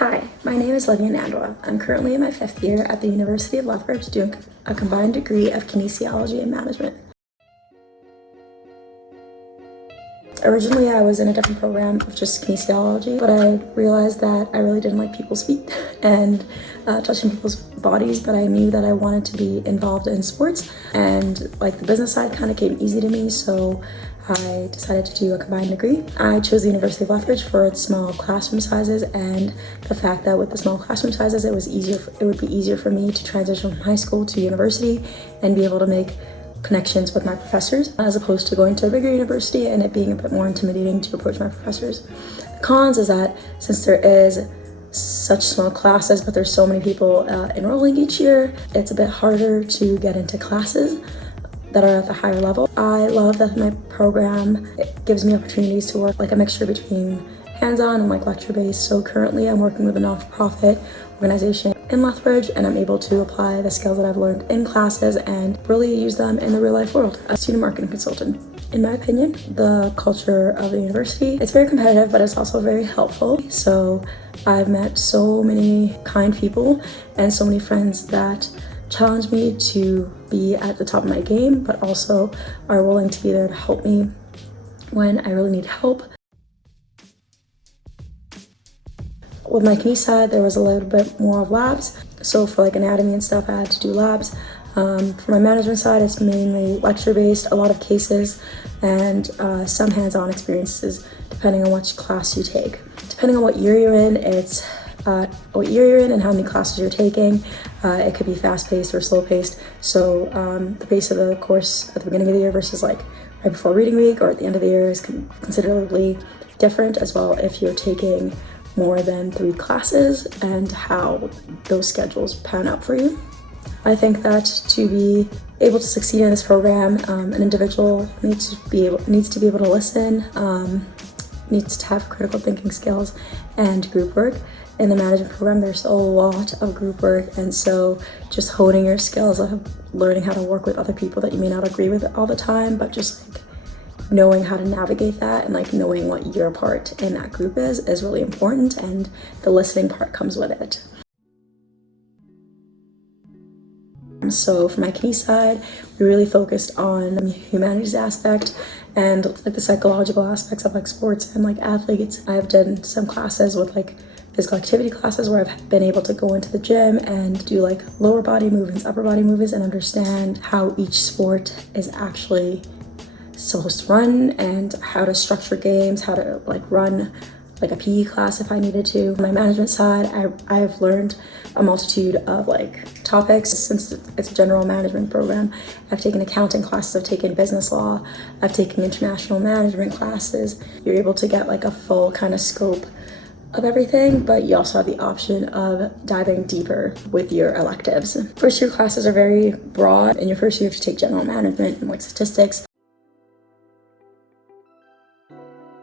Hi, my name is Livian Nandwa. I'm currently in my 5th year at the University of Lethbridge doing a combined degree of Kinesiology Management. Originally, I was in a different program of just kinesiology, but I realized that I really didn't like people's feet and touching people's bodies, but I knew that I wanted to be involved in sports, and like the business side kind of came easy to me, so I decided to do a combined degree. I chose the University of Lethbridge for its small classroom sizes and the fact that with the small classroom sizes, it would be easier for me to transition from high school to university and be able to make connections with my professors as opposed to going to a bigger university and it being a bit more intimidating to approach my professors. The cons is that since there is such small classes but there's so many people enrolling each year, it's a bit harder to get into classes that are at the higher level. I love that my program, it gives me opportunities to work like a mixture between hands-on and like lecture-based. So currently I'm working with a non-for-profit organization in Lethbridge, and I'm able to apply the skills that I've learned in classes and really use them in the real life world. A student marketing consultant. In my opinion, the culture of the university, it's very competitive, but it's also very helpful. So I've met so many kind people and so many friends that challenge me to be at the top of my game, but also are willing to be there to help me when I really need help. With my kine side, there was a little bit more of labs. So for like anatomy and stuff, I had to do labs. For my management side, it's mainly lecture-based, a lot of cases, and some hands-on experiences depending on which class you take. Depending on what year you're in, it's what year you're in and how many classes you're taking. It could be fast-paced or slow-paced. So the pace of the course at the beginning of the year versus like right before reading week or at the end of the year is considerably different as well if you're taking more than 3 classes and how those schedules pan out for you. I think that to be able to succeed in this program, an individual needs to be able to listen, needs to have critical thinking skills and group work. In the management program, there's a lot of group work, and so just honing your skills of learning how to work with other people that you may not agree with all the time, but just like knowing how to navigate that and like knowing what your part in that group is really important, and the listening part comes with it. So for my kine side, we really focused on the humanities aspect and like the psychological aspects of like sports and like athletes. I've done some classes with like physical activity classes where I've been able to go into the gym and do like lower body movements, upper body movements, and understand how each sport is actually supposed to run and how to structure games, how to like run like a PE class if I needed to. On my management side, I've learned a multitude of like topics since it's a general management program. I've taken accounting classes, I've taken business law, I've taken international management classes. You're able to get like a full kind of scope of everything, but you also have the option of diving deeper with your electives. First year classes are very broad. In your first year, you have to take general management and like statistics.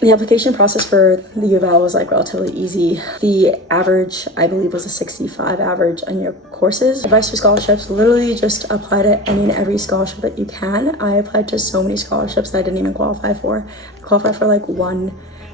The application process for the U of L was like relatively easy. The average, I believe, was a 65 average on your courses. Advice for scholarships, literally just apply to any and every scholarship that you can. I applied to so many scholarships that I didn't even qualify for. I qualified for like one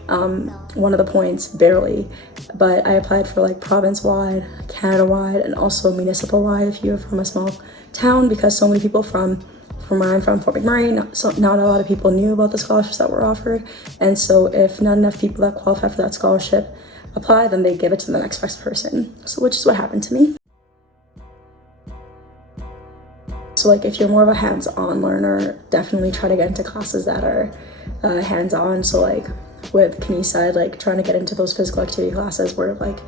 of the points, barely. But I applied for like province-wide, Canada-wide, and also municipal-wide if you're from a small town, because so many people from where I'm from, Fort McMurray, not a lot of people knew about the scholarships that were offered. And so if not enough people that qualify for that scholarship apply, then they give it to the next best person. So which is what happened to me. So like if you're more of a hands-on learner, definitely try to get into classes that are hands-on. So like with kine side, like trying to get into those physical activity classes where like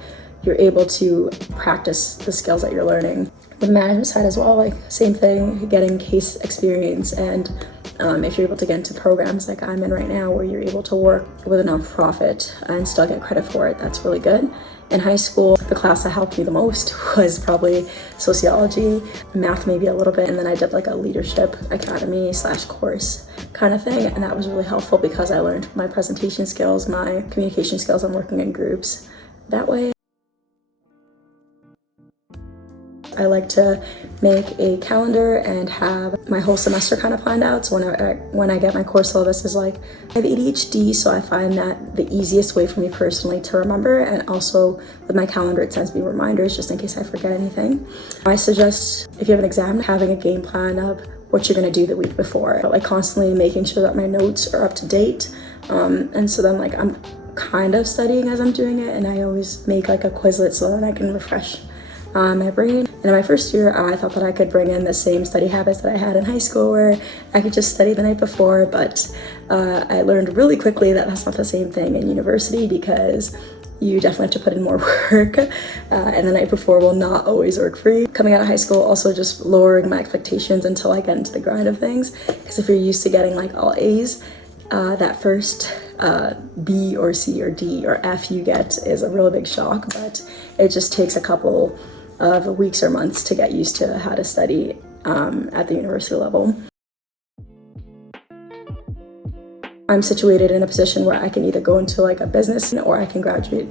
you're able to practice the skills that you're learning. With the management side as well, like same thing, getting case experience, and if you're able to get into programs like I'm in right now where you're able to work with a nonprofit and still get credit for it, that's really good. In high school, the class that helped me the most was probably sociology, math maybe a little bit, and then I did like a leadership academy / course kind of thing, and that was really helpful because I learned my presentation skills, my communication skills, and working in groups that way. I like to make a calendar and have my whole semester kind of planned out. So when I get my course syllabus is like, I have ADHD, so I find that the easiest way for me personally to remember, and also with my calendar it sends me reminders just in case I forget anything. I suggest if you have an exam, having a game plan of what you're gonna do the week before, but like constantly making sure that my notes are up to date. And so then like I'm kind of studying as I'm doing it, and I always make like a Quizlet so that I can refresh my brain. And in my first year, I thought that I could bring in the same study habits that I had in high school where I could just study the night before, but I learned really quickly that that's not the same thing in university, because you definitely have to put in more work, and the night before will not always work for you. Coming out of high school, also just lowering my expectations until I get into the grind of things, because if you're used to getting like all A's, that first B or C or D or F you get is a really big shock, but it just takes a couple of weeks or months to get used to how to study at the university level. I'm situated in a position where I can either go into like a business or I can graduate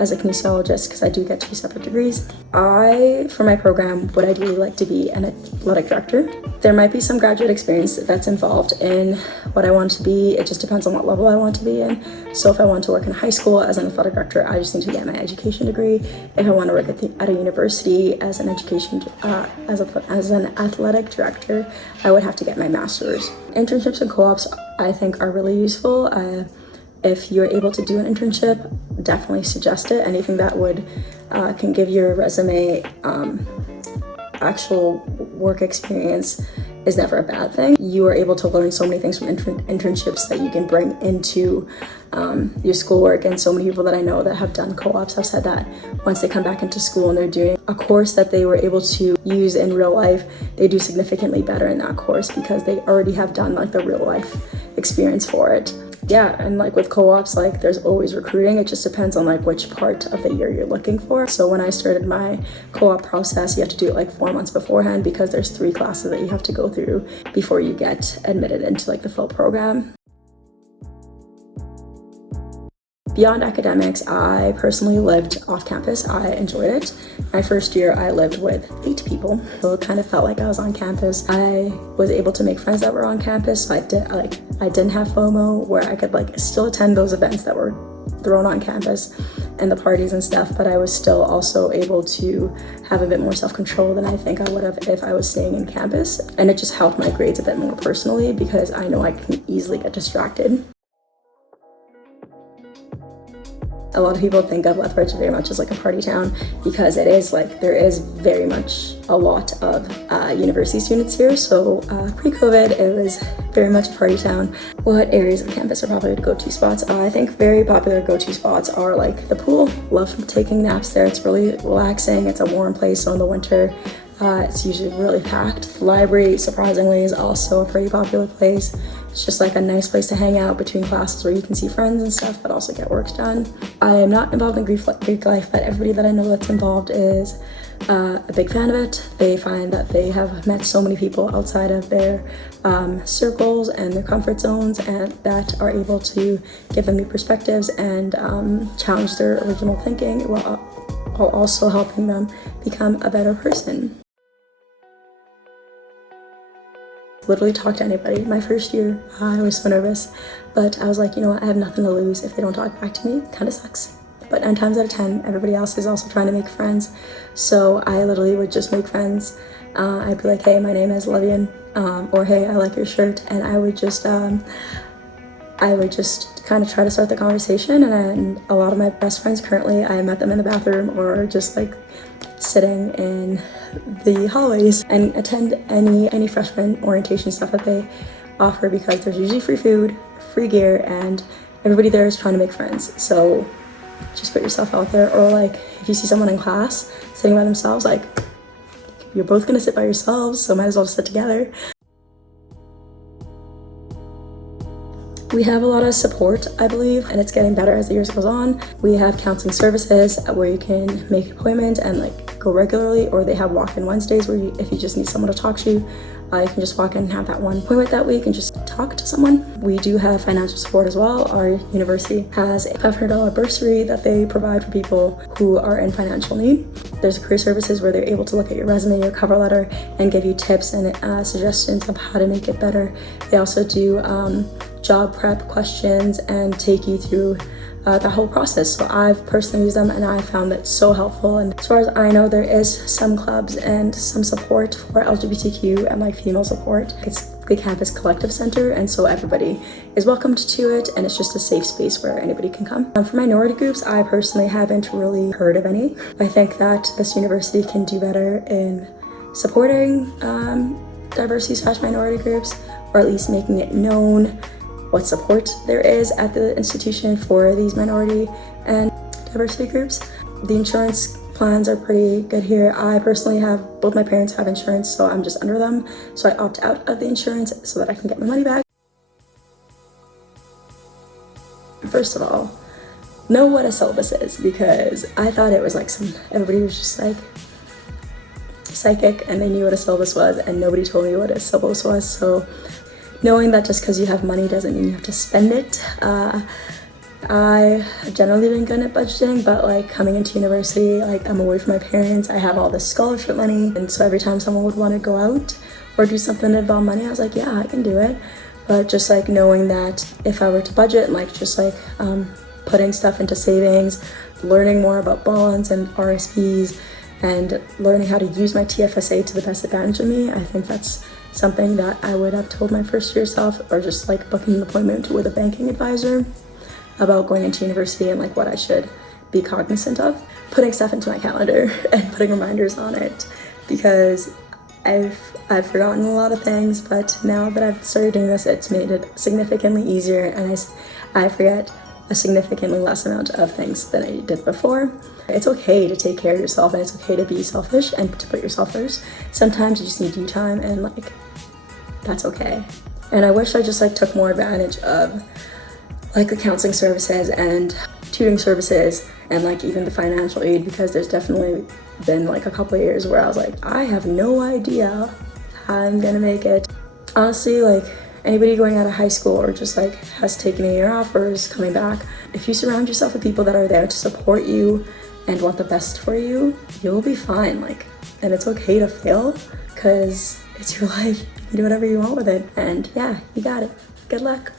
as a kinesiologist, because I do get 2 separate degrees. For my program, would ideally like to be an athletic director. There might be some graduate experience that's involved in what I want to be. It just depends on what level I want to be in. So if I want to work in high school as an athletic director, I just need to get my education degree. If I want to work at a university as an as an athletic director, I would have to get my master's. Internships and co-ops I think are really useful. If you're able to do an internship, definitely suggest it. Anything that would can give your resume actual work experience is never a bad thing. You are able to learn so many things from internships that you can bring into your schoolwork, and so many people that I know that have done co-ops have said that once they come back into school and they're doing a course that they were able to use in real life, they do significantly better in that course because they already have done like the real life experience for it. Yeah, and like with co-ops, like there's always recruiting. It just depends on like which part of the year you're looking for. So when I started my co-op process, you have to do it like 4 months beforehand, because there's 3 classes that you have to go through before you get admitted into like the full program. Beyond academics, I personally lived off campus. I enjoyed it. My first year, I lived with 8 people, so it kind of felt like I was on campus. I was able to make friends that were on campus, so I didn't have FOMO, where I could like still attend those events that were thrown on campus and the parties and stuff, but I was still also able to have a bit more self-control than I think I would have if I was staying in campus. And it just helped my grades a bit more personally, because I know I can easily get distracted. A lot of people think of Lethbridge very much as like a party town, because it is like, there is very much a lot of university students here. So pre-COVID, it was very much a party town. What areas of campus are probably the go-to spots? I think very popular go-to spots are like the pool. Love taking naps there. It's really relaxing. It's a warm place, so in the winter, it's usually really packed. The library, surprisingly, is also a pretty popular place. It's just like a nice place to hang out between classes where you can see friends and stuff, but also get work done. I am not involved in Greek life, but everybody that I know that's involved is a big fan of it. They find that they have met so many people outside of their circles and their comfort zones, and that are able to give them new perspectives and challenge their original thinking, while also helping them become a better person. Literally talk to anybody. My first year, I was so nervous, but I was like, you know what, I have nothing to lose. If they don't talk back to me, it kind of sucks. But 9 times out of 10, everybody else is also trying to make friends. So I literally would just make friends. I'd be like, hey, my name is Livian, or hey, I like your shirt. And I would just kind of try to start the conversation. And a lot of my best friends currently, I met them in the bathroom or just like sitting in the hallways, and attend any freshman orientation stuff that they offer, because there's usually free food, free gear, and everybody there is trying to make friends. So just put yourself out there. Or like if you see someone in class sitting by themselves, like you're both gonna sit by yourselves, so might as well just sit together. We have a lot of support, I believe, and it's getting better as the years goes on. We have counseling services where you can make appointments and like go regularly, or they have walk-in Wednesdays where if you just need someone to talk to, you can just walk in and have that one appointment that week and just talk to someone. We do have financial support as well. Our university has a $500 bursary that they provide for people who are in financial need. There's career services where they're able to look at your resume, your cover letter, and give you tips and suggestions of how to make it better. They also do job prep questions and take you through the whole process. So I've personally used them and I found it so helpful. And as far as I know, there is some clubs and some support for LGBTQ and like female support. It's the campus collective center, and so everybody is welcomed to it, and it's just a safe space where anybody can come. For minority groups, I personally haven't really heard of any. I think that this university can do better in supporting diversity/minority groups, or at least making it known what support there is at the institution for these minority and diversity groups. The insurance plans are pretty good here. I personally have, both my parents have insurance, so I'm just under them. So I opt out of the insurance so that I can get my money back. First of all, know what a syllabus is, because I thought it was like everybody was just like psychic and they knew what a syllabus was, and nobody told me what a syllabus was. So knowing that just because you have money doesn't mean you have to spend it. I have generally been good at budgeting, but like coming into university, like I'm away from my parents, I have all this scholarship money, and so every time someone would want to go out or do something that involved money, I was like, yeah, I can do it. But just like knowing that if I were to budget, like just like putting stuff into savings, learning more about bonds and RSPs, and learning how to use my TFSA to the best advantage of me, I think that's something that I would have told my first year self, or just like booking an appointment with a banking advisor about going into university and like what I should be cognizant of. Putting stuff into my calendar and putting reminders on it, because I've forgotten a lot of things, but now that I've started doing this, it's made it significantly easier, and I forget a significantly less amount of things than I did before. It's okay to take care of yourself, and it's okay to be selfish and to put yourself first. Sometimes you just need you time, and like that's okay. And I wish I just like took more advantage of like the counseling services and tutoring services and like even the financial aid, because there's definitely been like a couple of years where I was like, I have no idea how I'm gonna make it. Honestly, like anybody going out of high school or just like has taken a year off or is coming back, if you surround yourself with people that are there to support you and want the best for you, you'll be fine. Like, and it's okay to fail, because it's your life. You can do whatever you want with it. And yeah, you got it. Good luck.